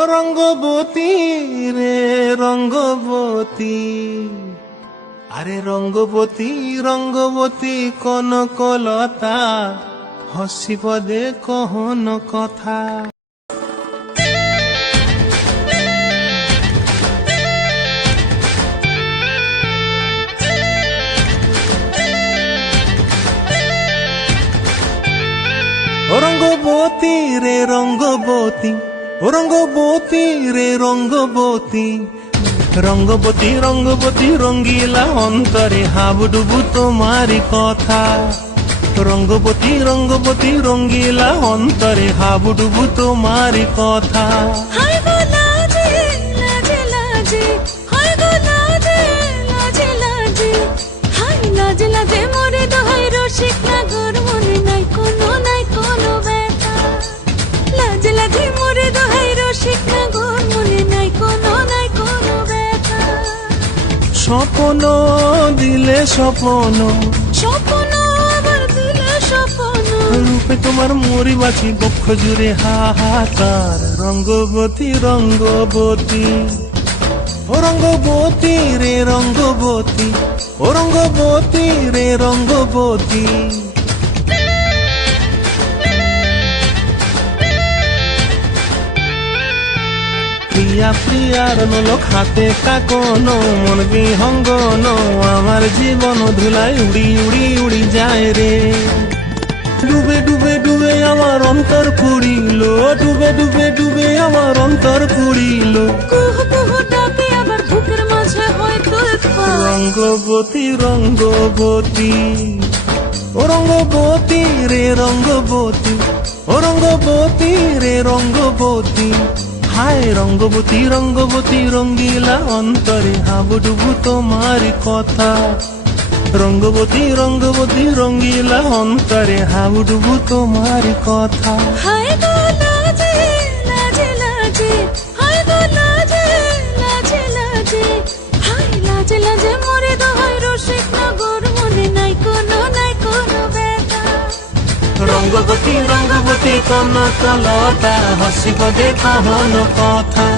ও রঙ্গবতী রে রঙ্গবতী, আরে রঙ্গবতী রঙ্গবতী কনকলতা, হসিব দে কহন কথা। ও রঙ্গবতী রে রঙ্গবতী, ও রঙ্গবতী রে রঙ্গবতী, রঙ্গবতী রঙ্গবতী রঙ্গিলা অন্তরে হাবুডুবু তোমারি কথা। রঙ্গবতী রঙ্গবতী রঙ্গিলা অন্তরে হাবুডুবু তোমারি কথা। হায় গো লাজে লাজে লাজে, হায় গো লাজে লাজে লাজে, হায় লাজে লাজে মোরে দোহাই রসিক নাগর, মনে নাই কোনো ব্যথা। লাজে লাজে মোরে দোহাই রসিক নাগর, মনে নাই কোনো ব্যথা। স্বপ্ন দিলে স্বপ্ন, স্বপ্ন আবার দিলে স্বপ্ন, রূপে তোমার মরি বাছি বক্ষ জুড়ে হাহাকার। রঙ্গবতী রঙ্গবতী, ও রঙ্গবতী রে রঙ্গবতী, ও রঙ্গবতী রে রঙ্গবতী। প্রিয়া প্রিয়ার নলক হাতে কাকন, মন বিহঙ্গন, আমার জীবন ধুলায় উড়ি উড়ি উড়ি যায় রে। ডুবে ডুবে ডুবে আমার অন্তর পুড়িল, ডুবে ডুবে ডুবে আমার অন্তর পুড়িল। কুহু কুহু ডাকে আবার বুকের মাঝে হয় তোলপাড়। রঙ্গবতী রঙ্গবতী, ও রঙ্গবতী রে রঙ্গবতী, ও রঙ্গবতী রে রঙ্গবতী। হায় রঙ্গবতী রঙ্গবতী রঙ্গিলা অন্তরে হাবুডুবু তোমারি কথা। রঙ্গবতী রঙ্গবতী রঙ্গিলা অন্তরে হাবুডুবু তোমারি কথা। হায় গো লাজে লাজে লাজে, হায় গো লাজে লাজে লাজে, হায় লাজে লাজে মোরে দোহাই রসিক নগর, মনে নাই কোনো ব্যথা। রঙ্গবতী রঙ্গবতী কনকলতা, হসিব দে কহন কথা।